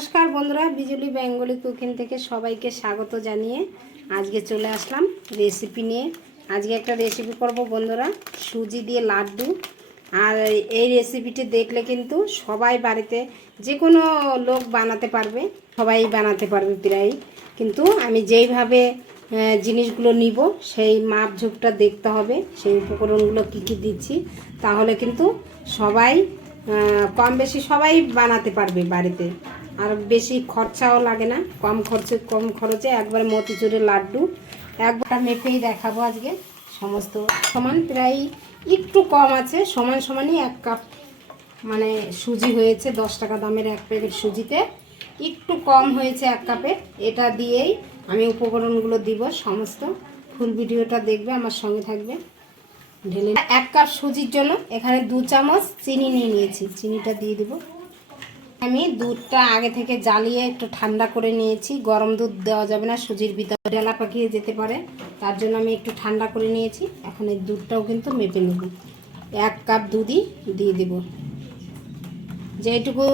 নমস্কার বন্ধুরা, বিজুলি বেঙ্গলি কুকিং থেকে সবাইকে স্বাগত জানিয়ে আজকে চলে আসলাম রেসিপি নিয়ে। আজকে একটা রেসিপি করব বন্ধুরা, সুজি দিয়ে লাড্ডু। আর এই রেসিপিটি দেখলে কিন্তু সবাই বাড়িতে যে কোনো লোক বানাতে পারবে, সবাই বানাতে পারবে প্রায় কিন্তু আমি যেইভাবে জিনিসগুলো নিব, সেই মাপ ঝুঁকটা দেখতে হবে, সেই উপকরণগুলো কী কী দিচ্ছি, তাহলে কিন্তু সবাই কম বেশি সবাই বানাতে পারবে বাড়িতে। আর বেশি খরচাও লাগে না, কম খরচে কম খরচে একবার মতিচুরের লাড্ডু। একবার মেপেই দেখাবো আজকে সমস্ত সমান, প্রায় একটু কম আছে, সমান সমানই এক কাপ মানে সুজি হয়েছে, দশ টাকা দামের এক প্যাকেট সুজিতে। একটু কম হয়েছে এক কাপে, এটা দিয়েই আমি উপকরণগুলো দিব, সমস্ত ফুল ভিডিওটা দেখবে, আমার সঙ্গে থাকবে। ঢেলে এক কাপ সুজির জন্য এখানে দু চামচ চিনি নিয়ে নিয়েছি, চিনিটা দিয়ে দিব। আমি দুধটা আগে থেকে জ্বালিয়ে একটু ঠান্ডা করে নিয়েছি। গরম দুধ দেওয়া যাবে না, সুজির ভিতরে ডেলা পাকিয়ে যেতে পারে। তার জন্য আমি একটু ঠান্ডা করে নিয়েছি। এখন এই দুধটাও কিন্তু মেপে নেব। এক কাপ দুধই দিয়ে দেব। যেইটুকু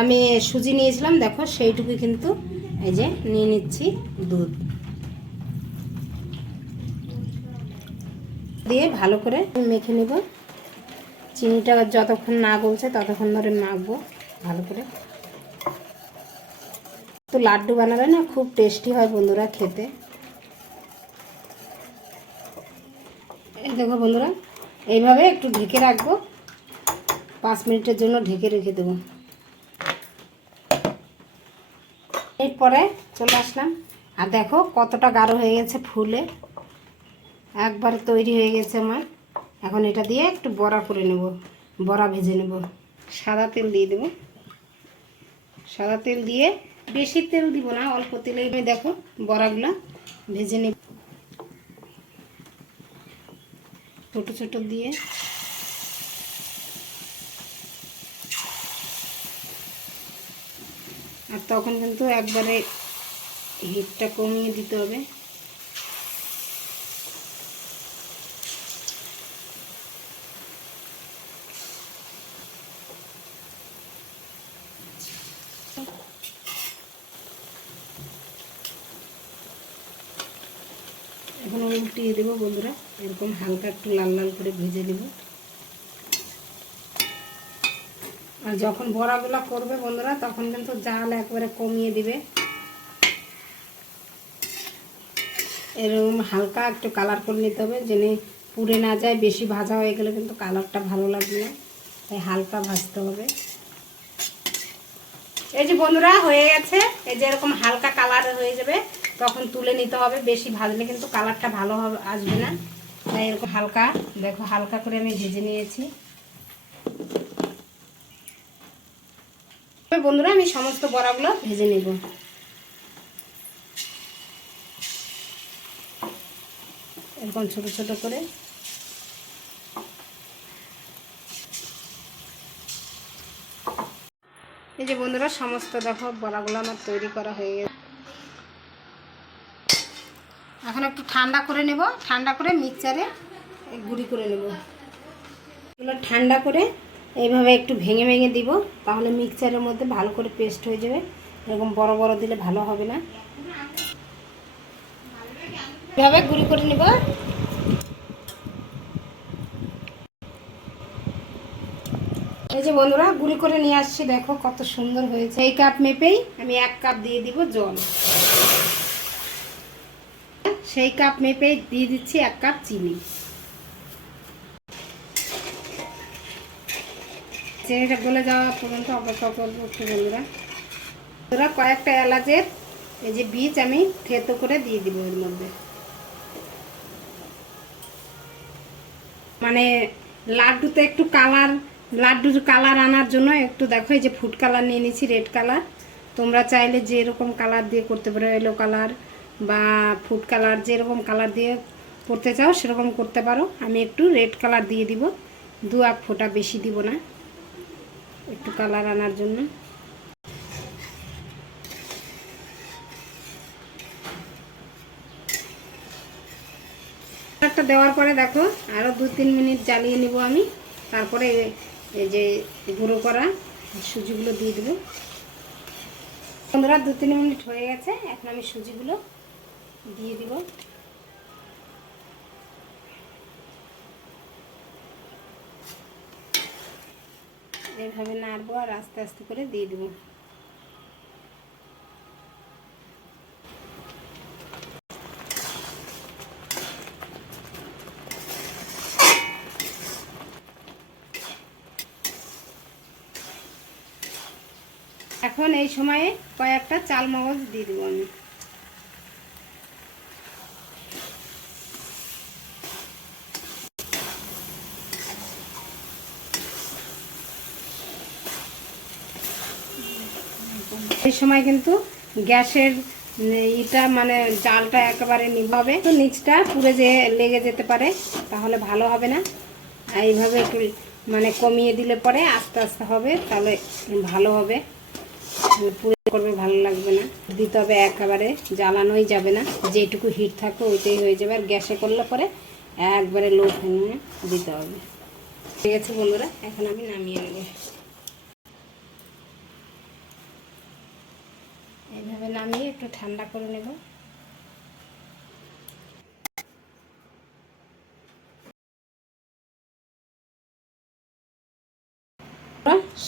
আমি সুজি নিয়েছিলাম, দেখো, সেইটুকু কিন্তু এই যে নিয়ে নিচ্ছি দুধ। দিয়ে ভালো করে মেখে নেব। চিনিটা যতক্ষণ না গলছে ততক্ষণ ধরে মাখবো। ভালো করে। তো লাড্ডু বানালে না খুব টেস্টি হয় বন্ধুরা খেতে। এই দেখো বন্ধুরা, এইভাবে একটু ঢেকে রাখব। পাঁচ মিনিটের জন্য ঢেকে রেখে দেবো। এরপরে চলে আসলাম। আর দেখো কতটা গাঢ় হয়ে গেছে ফুলে। একবার তৈরি হয়ে গেছে আমার। এখন এটা দিয়ে একটু বড়া করে নেব। বড়া ভেজে নেব। সাদা তেল দিয়ে দেবো। সাদা তেল দিয়ে বেশি তেল দিব না, অল্প তেলে দেখো বড়াগুলো ভেজে নেব। ছোটো ছোটো দিয়ে। আর তখন কিন্তু একবারে হিটটা কমিয়ে দিতে হবে এখন উল্টিয়ে দেবো বন্ধুরা। এরকম হালকা একটু লাল লাল করে ভেজে নেব। আর যখন বড়াগুলো করবে বন্ধুরা, তখন কিন্তু জাল একবারে কমিয়ে দিবে। এরকম হালকা একটু কালার করে নিতে হবে, যেন পুড়ে না যায়। বেশি ভাজা হয়ে গেলে কিন্তু কালারটা ভালো লাগবে না। তাই হালকা ভাজতে হবে। এই যে বন্ধুরা, হয়ে গেছে। এই যে এরকম হালকা কালার হয়ে যাবে। তখন তুলে নিতে হবে, বেশি ভাজলে কিন্তু কালারটা ভালো হবে, আসবে না। তাই এরকম হালকা, দেখো হালকা করে আমি ভেজে নিয়েছি। বন্ধুরা, আমি সমস্ত বড়াগুলো ভেজে নেব। এরকম ছোট ছোট করে। এই যে বন্ধুরা, সমস্ত দেখো বড়াগুলো আমার তৈরি করা হয়ে গেছে এখন একটু ঠান্ডা করে নেব, ঠান্ডা করে মিক্সচারে গুঁড়ি করে নেব। এগুলো ঠান্ডা করে এইভাবে একটু ভেঙে ভেঙে দিব, তাহলে মিক্সচারের মধ্যে ভালো করে পেস্ট হয়ে যাবে। এরকম বড় বড় দিলে ভালো হবে না। এভাবে গুঁড়ি করে নিব। এই যে বন্ধুরা, গুঁড়ি করে নিয়ে আসছি, দেখো কত সুন্দর হয়েছে। এই কাপ মেপেই আমি এক কাপ দিয়ে দিব জল। সেই কাপ মেপেই দিয়ে দিচ্ছি এক কাপ চিনি। চিনিটা গলে যাওয়া পর্যন্ত অপেক্ষা করব একটু বন্ধুরা। বন্ধুরা, কয়েকটা এলাচের এই যে বীজ আমি থেতো করে দিয়ে দিব এর মধ্যে। মানে লাড্ডুতে একটু কালার, লাড্ডুর কালার আনার জন্য একটু দেখো, এই যে ফুড কালার নিয়ে নিয়েছি, রেড কালার। তোমরা চাইলে যে এরকম কালার দিয়ে করতে পারো এলো কালার বা ফুড কালার যেরকম কালার দিয়ে করতে চাও, সেরকম করতে পারো। আমি একটু রেড কালার দিয়ে দিব। দু এক ফোঁটা বেশি দিব না। একটু কালার আনার জন্য। একটা দেওয়ার পরে দেখো আরও দু তিন মিনিট জ্বালিয়ে নিব আমি। তারপরে এই যে গুঁড়ো করা সুজিগুলো দিয়ে দেবো। বন্ধুরা, দু তিন মিনিট হয়ে গেছে। এখন আমি সুজিগুলো দিয়ে দিব। এভাবে নাড়বো আর আস্তে আস্তে করে দিয়ে দিব। এখন এই সময়ে কয়েকটা চাল মগজ দিয়ে দেবো আমি। এই সময় কিন্তু গ্যাসের এটা মানে জালটা একেবারে নিভাবে। তো নিচটা পুড়ে যে লেগে যেতে পারে, তাহলে ভালো হবে না। এইভাবে একটু মানে কমিয়ে দিলে পরে আস্তে আস্তে হবে, তাহলে ভালো হবে। পুড়ে করবে, ভালো লাগবে না। দিতে হবে একেবারে, জ্বালানোই যাবে না। যেটুকু হিট থাকবে ওইটাই হয়ে যাবে। আর গ্যাসে করলে পরে একবারে লো ফ্লেমে দিতে হবে। ঠিক আছে বন্ধুরা, এখন আমি নামিয়ে নেব। এইভাবে নামিয়ে একটু ঠান্ডা করে নেব।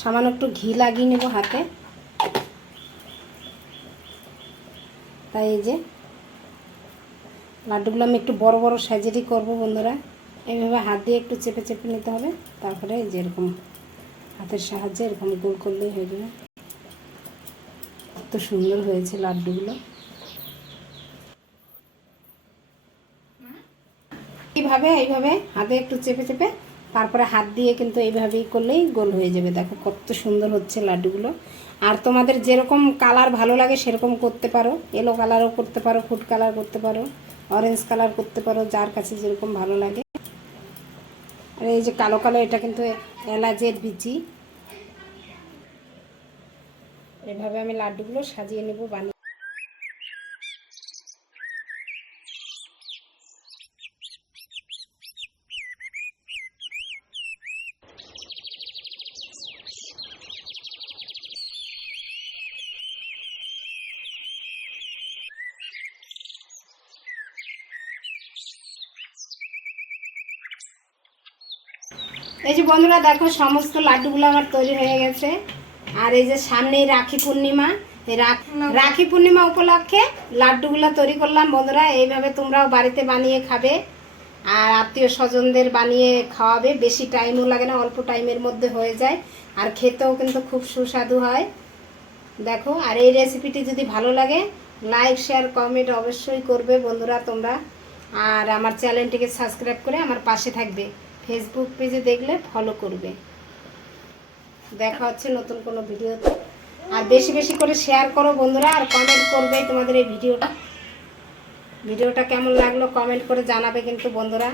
সামান্য একটু ঘি লাগিয়ে নেব হাতে। তাই এই যে লাড্ডুগুলো আমি একটু বড় বড় সাইজেরই করব বন্ধুরা। এইভাবে হাত দিয়ে একটু চেপে চেপে নিতে হবে, তারপরে যেরকম হাতের সাহায্যে এরকম গোল করলেই হয়ে যাবে। কত সুন্দর হয়েছে লাড্ডুগুলো। এইভাবে এইভাবে হাতে একটু চেপে চেপে, তারপরে হাত দিয়ে কিন্তু এইভাবেই করলেই গোল হয়ে যাবে। দেখো কত সুন্দর হচ্ছে লাড্ডুগুলো। আর তোমাদের যেরকম কালার ভালো লাগে সেরকম করতে পারো। এলো কালারও করতে পারো ফুড কালার করতে পারো অরেঞ্জ কালার করতে পারো, যার কাছে যেরকম ভালো লাগে। আর এই যে কালো কালো, এটা কিন্তু এলাচের বিচি এভাবে আমি লাড্ডুগুলো সাজিয়ে নেব, বানিয়ে এই যে বন্ধুরা দেখো, সমস্ত লাড্ডুগুলো আমার তৈরি হয়ে গেছে। আর এই যে সামনেই রাখি পূর্ণিমা রাখ- পূর্ণিমা উপলক্ষে লাড্ডুগুলো তৈরি করলাম। বন্ধুরা, এইভাবে তোমরাও বাড়িতে বানিয়ে খাবে আর আত্মীয় স্বজনদের বানিয়ে খাওয়াবে। বেশি টাইমও লাগে না, অল্প টাইমের মধ্যে হয়ে যায়। আর খেতেও কিন্তু খুব সুস্বাদু হয়। দেখো, আর এই রেসিপিটি যদি ভালো লাগে, লাইক, শেয়ার, কমেন্ট অবশ্যই করবে বন্ধুরা তোমরা। আর আমার চ্যানেলটিকে সাবস্ক্রাইব করে আমার পাশে থাকবে। ফেসবুক পেজে দেখলে ফলো করবে। দেখা হচ্ছে নতুন কোনো ভিডিওতে। আর বেশি বেশি করে শেয়ার করো বন্ধুরা, আর কমেন্ট করবে তোমাদের এই ভিডিওটা। ভিডিওটা কেমন লাগল কমেন্ট করে জানাবে কিন্তু বন্ধুরা।